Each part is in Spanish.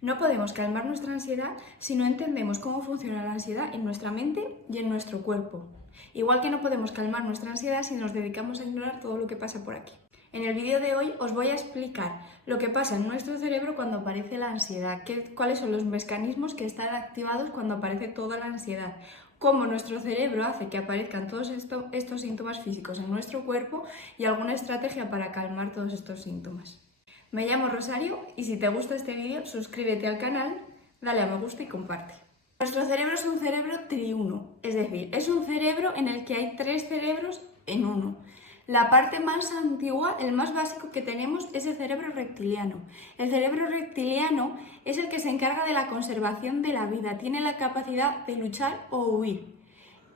No podemos calmar nuestra ansiedad si no entendemos cómo funciona la ansiedad en nuestra mente y en nuestro cuerpo. Igual que no podemos calmar nuestra ansiedad si nos dedicamos a ignorar todo lo que pasa por aquí. En el vídeo de hoy os voy a explicar lo que pasa en nuestro cerebro cuando aparece la ansiedad, cuáles son los mecanismos que están activados cuando aparece toda la ansiedad, cómo nuestro cerebro hace que aparezcan todos estos síntomas físicos en nuestro cuerpo y alguna estrategia para calmar todos estos síntomas. Me llamo Rosario y si te gusta este vídeo, suscríbete al canal, dale a me gusta y comparte. Nuestro cerebro es un cerebro triuno, es decir, es un cerebro en el que hay tres cerebros en uno. La parte más antigua, el más básico que tenemos es el cerebro reptiliano. El cerebro reptiliano es el que se encarga de la conservación de la vida, tiene la capacidad de luchar o huir.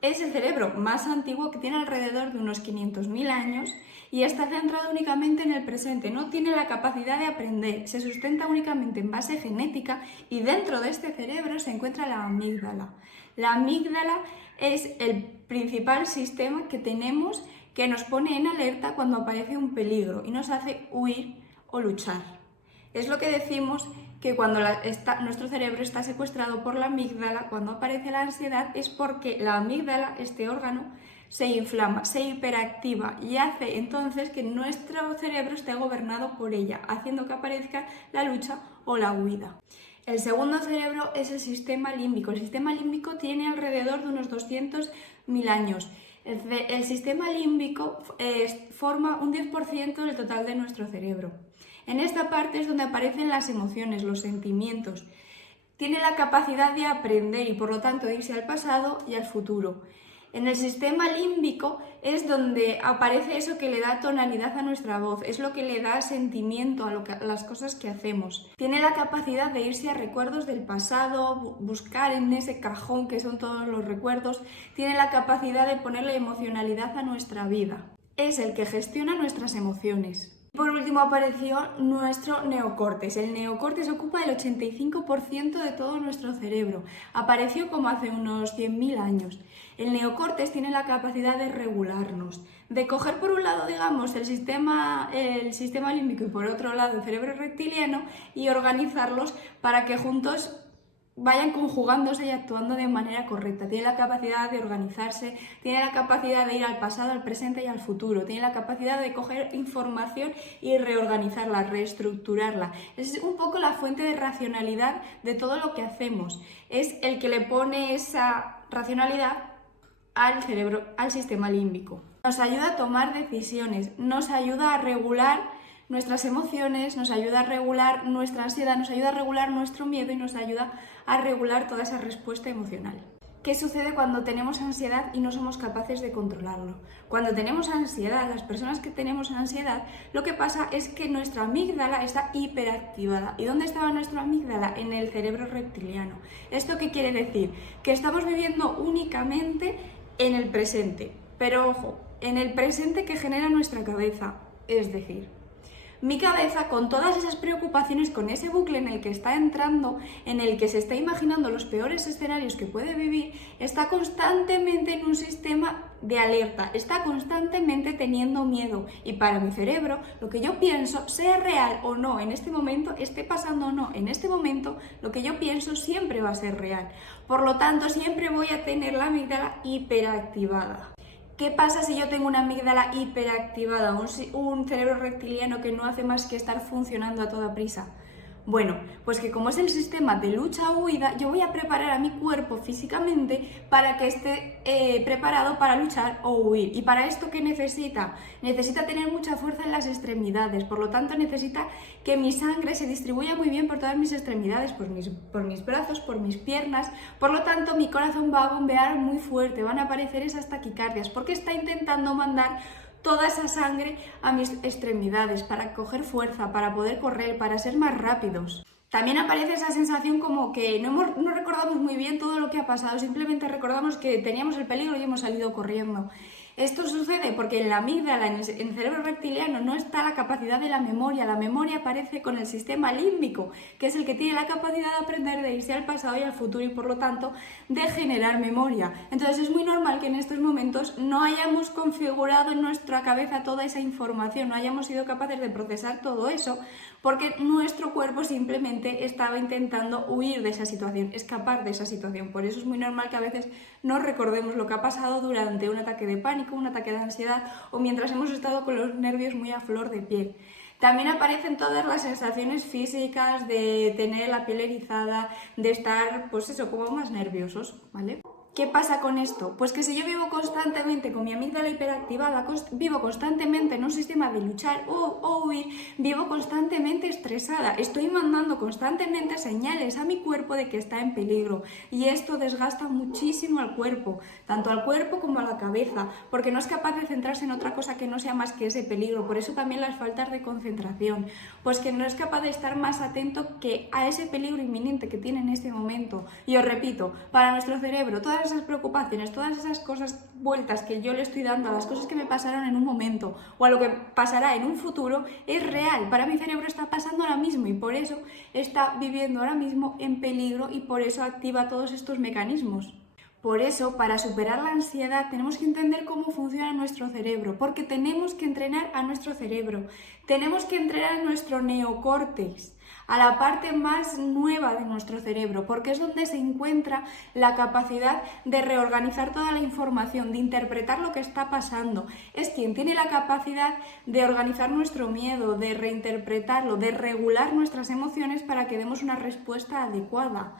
Es el cerebro más antiguo que tiene alrededor de unos 500.000 años y está centrado únicamente en el presente, no tiene la capacidad de aprender, se sustenta únicamente en base genética y dentro de este cerebro se encuentra la amígdala. La amígdala es el principal sistema que tenemos que nos pone en alerta cuando aparece un peligro y nos hace huir o luchar. Es lo que decimos que cuando nuestro cerebro está secuestrado por la amígdala, cuando aparece la ansiedad, es porque la amígdala, este órgano, se inflama, se hiperactiva y hace entonces que nuestro cerebro esté gobernado por ella, haciendo que aparezca la lucha o la huida. El segundo cerebro es el sistema límbico. El sistema límbico tiene alrededor de unos 200.000 años. El sistema límbico forma un 10% del total de nuestro cerebro. En esta parte es donde aparecen las emociones, los sentimientos. Tiene la capacidad de aprender y por lo tanto de irse al pasado y al futuro. En el sistema límbico es donde aparece eso que le da tonalidad a nuestra voz, es lo que le da sentimiento a las cosas que hacemos. Tiene la capacidad de irse a recuerdos del pasado, buscar en ese cajón que son todos los recuerdos. Tiene la capacidad de ponerle emocionalidad a nuestra vida. Es el que gestiona nuestras emociones. Por último apareció nuestro neocórtex. El neocórtex ocupa el 85% de todo nuestro cerebro. Apareció como hace unos 100.000 años. El neocórtex tiene la capacidad de regularnos, de coger por un lado, digamos, el sistema límbico y por otro lado el cerebro reptiliano y organizarlos para que juntos vayan conjugándose y actuando de manera correcta. Tiene la capacidad de organizarse, tiene la capacidad de ir al pasado, al presente y al futuro, tiene la capacidad de coger información y reorganizarla, reestructurarla. Es un poco la fuente de racionalidad de todo lo que hacemos. Es el que le pone esa racionalidad al cerebro, al sistema límbico. Nos ayuda a tomar decisiones, nos ayuda a regular nuestras emociones, nos ayuda a regular nuestra ansiedad, nos ayuda a regular nuestro miedo y nos ayuda a regular toda esa respuesta emocional. ¿Qué sucede cuando tenemos ansiedad y no somos capaces de controlarlo? Cuando tenemos ansiedad, las personas que tenemos ansiedad, lo que pasa es que nuestra amígdala está hiperactivada. ¿Y dónde estaba nuestra amígdala? En el cerebro reptiliano. ¿Esto qué quiere decir? Que estamos viviendo únicamente en el presente. Pero ojo, en el presente que genera nuestra cabeza, es decir, mi cabeza, con todas esas preocupaciones, con ese bucle en el que está entrando, en el que se está imaginando los peores escenarios que puede vivir, está constantemente en un sistema de alerta, está constantemente teniendo miedo. Y para mi cerebro, lo que yo pienso, sea real o no en este momento, esté pasando o no en este momento, lo que yo pienso siempre va a ser real. Por lo tanto, siempre voy a tener la amígdala hiperactivada. ¿Qué pasa si yo tengo una amígdala hiperactivada, un cerebro reptiliano que no hace más que estar funcionando a toda prisa? Bueno, pues que como es el sistema de lucha o huida, yo voy a preparar a mi cuerpo físicamente para que esté preparado para luchar o huir. ¿Y para esto qué necesita? Necesita tener mucha fuerza en las extremidades, por lo tanto necesita que mi sangre se distribuya muy bien por todas mis extremidades, por mis brazos, por mis piernas. Por lo tanto, mi corazón va a bombear muy fuerte, van a aparecer esas taquicardias, porque está intentando mandar toda esa sangre a mis extremidades para coger fuerza, para poder correr, para ser más rápidos. También aparece esa sensación como que no recordamos muy bien todo lo que ha pasado, simplemente recordamos que teníamos el peligro y hemos salido corriendo. Esto sucede porque en la amígdala, en el cerebro reptiliano, no está la capacidad de la memoria aparece con el sistema límbico, que es el que tiene la capacidad de aprender, de irse al pasado y al futuro y por lo tanto de generar memoria. Entonces es muy normal que en estos momentos no hayamos configurado en nuestra cabeza toda esa información, no hayamos sido capaces de procesar todo eso, porque nuestro cuerpo simplemente estaba intentando huir de esa situación, escapar de esa situación. Por eso es muy normal que a veces no recordemos lo que ha pasado durante un ataque de pánico, un ataque de ansiedad o mientras hemos estado con los nervios muy a flor de piel. También aparecen todas las sensaciones físicas de tener la piel erizada, de estar, pues eso, como más nerviosos, ¿vale? ¿Qué pasa con esto? Pues que si yo vivo constantemente con mi amígdala hiperactivada, vivo constantemente en un sistema de luchar o huir, vivo constantemente estresada, estoy mandando constantemente señales a mi cuerpo de que está en peligro y esto desgasta muchísimo al cuerpo, tanto al cuerpo como a la cabeza, porque no es capaz de centrarse en otra cosa que no sea más que ese peligro. Por eso también las faltas de concentración, pues que no es capaz de estar más atento que a ese peligro inminente que tiene en este momento. Y os repito, para nuestro cerebro, todas esas preocupaciones, todas esas cosas vueltas que yo le estoy dando a las cosas que me pasaron en un momento o a lo que pasará en un futuro es real. Para mi cerebro está pasando ahora mismo y por eso está viviendo ahora mismo en peligro y por eso activa todos estos mecanismos. Por eso, para superar la ansiedad tenemos que entender cómo funciona nuestro cerebro, porque tenemos que entrenar a nuestro cerebro, tenemos que entrenar a nuestro neocórtex, a la parte más nueva de nuestro cerebro, porque es donde se encuentra la capacidad de reorganizar toda la información, de interpretar lo que está pasando. Es quien tiene la capacidad de organizar nuestro miedo, de reinterpretarlo, de regular nuestras emociones para que demos una respuesta adecuada.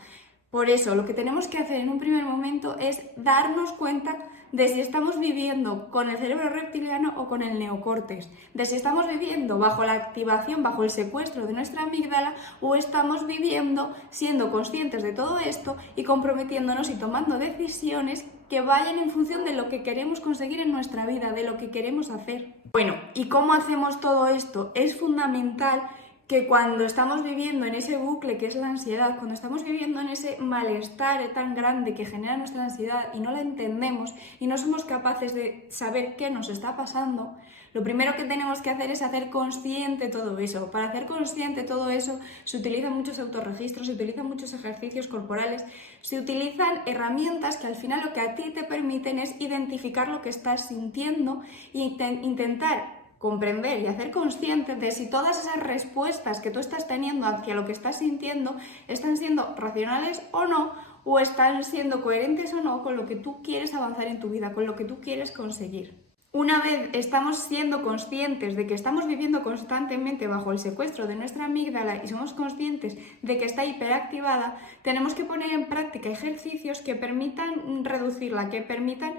Por eso, lo que tenemos que hacer en un primer momento es darnos cuenta de si estamos viviendo con el cerebro reptiliano o con el neocórtex, de si estamos viviendo bajo la activación, bajo el secuestro de nuestra amígdala o estamos viviendo siendo conscientes de todo esto y comprometiéndonos y tomando decisiones que vayan en función de lo que queremos conseguir en nuestra vida, de lo que queremos hacer. Bueno, ¿y cómo hacemos todo esto? Es fundamental que cuando estamos viviendo en ese bucle que es la ansiedad, cuando estamos viviendo en ese malestar tan grande que genera nuestra ansiedad y no la entendemos y no somos capaces de saber qué nos está pasando, lo primero que tenemos que hacer es hacer consciente todo eso. Para hacer consciente todo eso se utilizan muchos autorregistros, se utilizan muchos ejercicios corporales, se utilizan herramientas que al final lo que a ti te permiten es identificar lo que estás sintiendo e intentar comprender y hacer consciente de si todas esas respuestas que tú estás teniendo hacia lo que estás sintiendo están siendo racionales o no, o están siendo coherentes o no con lo que tú quieres avanzar en tu vida, con lo que tú quieres conseguir. Una vez estamos siendo conscientes de que estamos viviendo constantemente bajo el secuestro de nuestra amígdala y somos conscientes de que está hiperactivada, tenemos que poner en práctica ejercicios que permitan reducirla, que permitan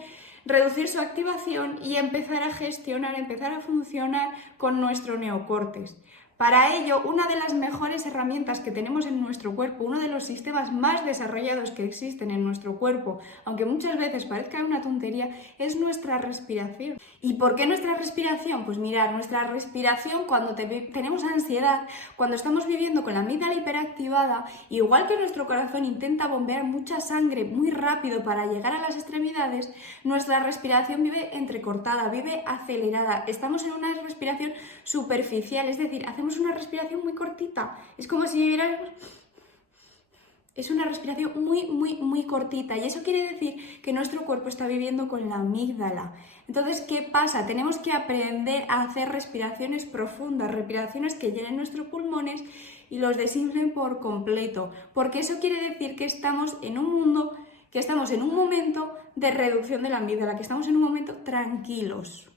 reducir su activación y empezar a gestionar, empezar a funcionar con nuestro neocórtex. Para ello, una de las mejores herramientas que tenemos en nuestro cuerpo, uno de los sistemas más desarrollados que existen en nuestro cuerpo, aunque muchas veces parezca una tontería, es nuestra respiración. ¿Y por qué nuestra respiración? Pues mirad, nuestra respiración cuando tenemos ansiedad, cuando estamos viviendo con la amígdala hiperactivada, igual que nuestro corazón intenta bombear mucha sangre muy rápido para llegar a las extremidades, nuestra respiración vive entrecortada, vive acelerada. Estamos en una respiración superficial, es decir, hacemos una respiración muy cortita. Es como si viviéramos... Es una respiración muy cortita y eso quiere decir que nuestro cuerpo está viviendo con la amígdala. Entonces, ¿qué pasa? Tenemos que aprender a hacer respiraciones profundas, respiraciones que llenen nuestros pulmones y los desinflen por completo, porque eso quiere decir que estamos en un mundo, que estamos en un momento de reducción de la amígdala, que estamos en un momento tranquilos.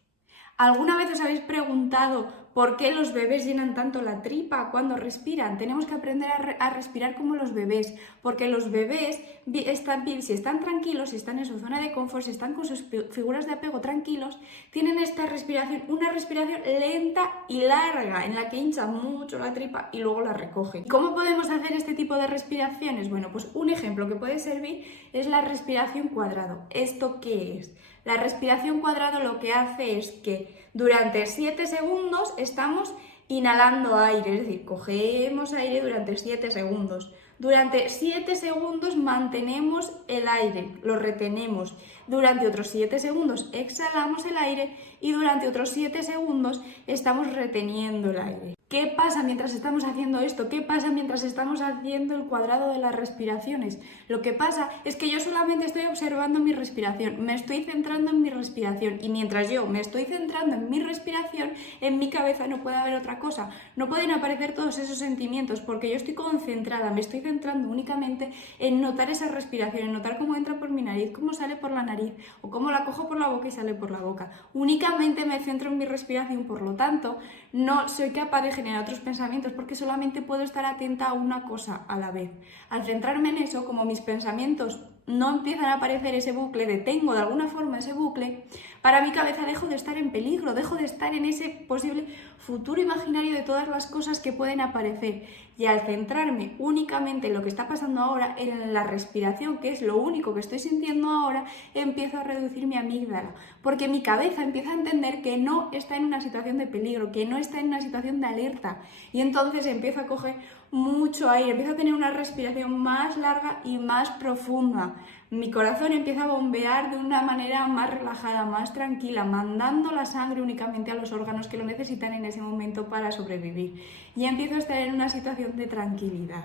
¿Alguna vez os habéis preguntado por qué los bebés llenan tanto la tripa cuando respiran? Tenemos que aprender a respirar como los bebés, porque los bebés, si están tranquilos, si están en su zona de confort, si están con sus figuras de apego tranquilos, tienen esta respiración, una respiración lenta y larga, en la que hinchan mucho la tripa y luego la recogen. ¿Cómo podemos hacer este tipo de respiraciones? Bueno, pues un ejemplo que puede servir es la respiración cuadrado. ¿Esto qué es? La respiración cuadrado lo que hace es que durante 7 segundos estamos inhalando aire, es decir, cogemos aire durante 7 segundos. Durante 7 segundos mantenemos el aire, lo retenemos. Durante otros 7 segundos exhalamos el aire y durante otros 7 segundos estamos reteniendo el aire. ¿Qué pasa mientras estamos haciendo esto? ¿Qué pasa mientras estamos haciendo el cuadrado de las respiraciones? Lo que pasa es que yo solamente estoy observando mi respiración, me estoy centrando en mi respiración, y mientras yo me estoy centrando en mi respiración, en mi cabeza no puede haber otra cosa. No pueden aparecer todos esos sentimientos porque yo estoy concentrada, me estoy centrando únicamente en notar esa respiración, en notar cómo entra por mi nariz, cómo sale por la nariz o cómo la cojo por la boca y sale por la boca. Únicamente me centro en mi respiración, por lo tanto, no soy capaz de generar otros pensamientos porque solamente puedo estar atenta a una cosa a la vez. Al centrarme en eso, como mis pensamientos no empiezan a aparecer ese bucle, detengo de alguna forma ese bucle, para mi cabeza dejo de estar en peligro, dejo de estar en ese posible futuro imaginario de todas las cosas que pueden aparecer. Y al centrarme únicamente en lo que está pasando ahora, en la respiración, que es lo único que estoy sintiendo ahora, empiezo a reducir mi amígdala, porque mi cabeza empieza a entender que no está en una situación de peligro, que no está en una situación de alerta, y entonces empiezo a coger mucho aire, empiezo a tener una respiración más larga y más profunda. Mi corazón empieza a bombear de una manera más relajada, más tranquila, mandando la sangre únicamente a los órganos que lo necesitan en ese momento para sobrevivir. Y empiezo a estar en una situación de tranquilidad.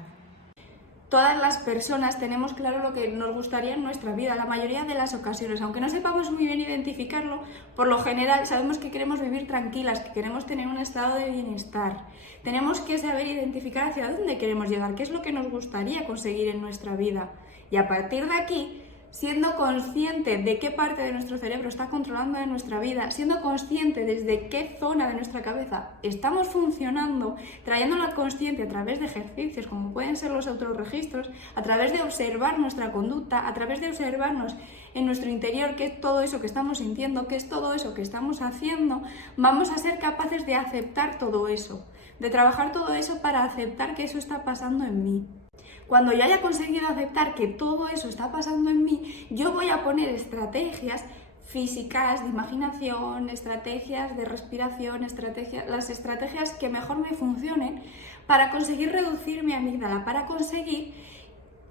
Todas las personas tenemos claro lo que nos gustaría en nuestra vida, la mayoría de las ocasiones, aunque no sepamos muy bien identificarlo, por lo general sabemos que queremos vivir tranquilas, que queremos tener un estado de bienestar. Tenemos que saber identificar hacia dónde queremos llegar, qué es lo que nos gustaría conseguir en nuestra vida. Y a partir de aquí, siendo consciente de qué parte de nuestro cerebro está controlando de nuestra vida, siendo consciente desde qué zona de nuestra cabeza estamos funcionando, trayéndola consciente a través de ejercicios como pueden ser los autorregistros, a través de observar nuestra conducta, a través de observarnos en nuestro interior qué es todo eso que estamos sintiendo, qué es todo eso que estamos haciendo, vamos a ser capaces de aceptar todo eso, de trabajar todo eso para aceptar que eso está pasando en mí. Cuando yo haya conseguido aceptar que todo eso está pasando en mí, yo voy a poner estrategias físicas, de imaginación, estrategias de respiración, las estrategias que mejor me funcionen para conseguir reducir mi amígdala, para conseguir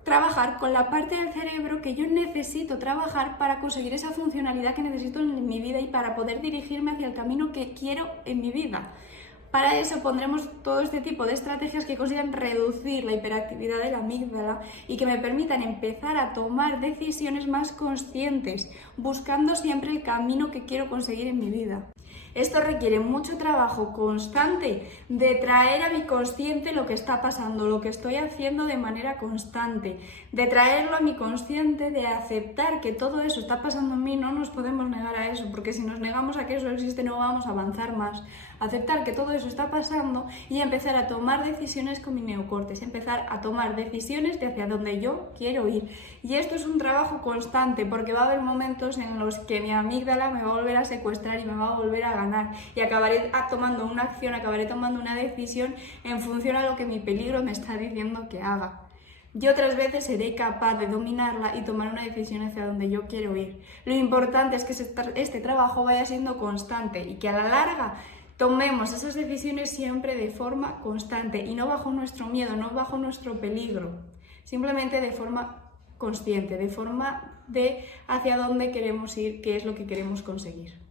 trabajar con la parte del cerebro que yo necesito trabajar para conseguir esa funcionalidad que necesito en mi vida y para poder dirigirme hacia el camino que quiero en mi vida. Para eso pondremos todo este tipo de estrategias que consigan reducir la hiperactividad de la amígdala y que me permitan empezar a tomar decisiones más conscientes, buscando siempre el camino que quiero conseguir en mi vida. Esto requiere mucho trabajo constante de traer a mi consciente lo que está pasando, lo que estoy haciendo de manera constante, de traerlo a mi consciente, de aceptar que todo eso está pasando en mí. No nos podemos negar a eso, porque si nos negamos a que eso existe no vamos a avanzar más. Aceptar que todo eso está pasando y empezar a tomar decisiones con mi neocortes, empezar a tomar decisiones de hacia donde yo quiero ir. Y esto es un trabajo constante, porque va a haber momentos en los que mi amígdala me va a volver a secuestrar y me va a volver a ganar, y acabaré tomando una acción, acabaré tomando una decisión en función a lo que mi peligro me está diciendo que haga. Y otras veces seré capaz de dominarla y tomar una decisión hacia donde yo quiero ir. Lo importante es que este trabajo vaya siendo constante y que a la larga tomemos esas decisiones siempre de forma constante y no bajo nuestro miedo, no bajo nuestro peligro, simplemente de forma consciente, de forma de hacia dónde queremos ir, qué es lo que queremos conseguir.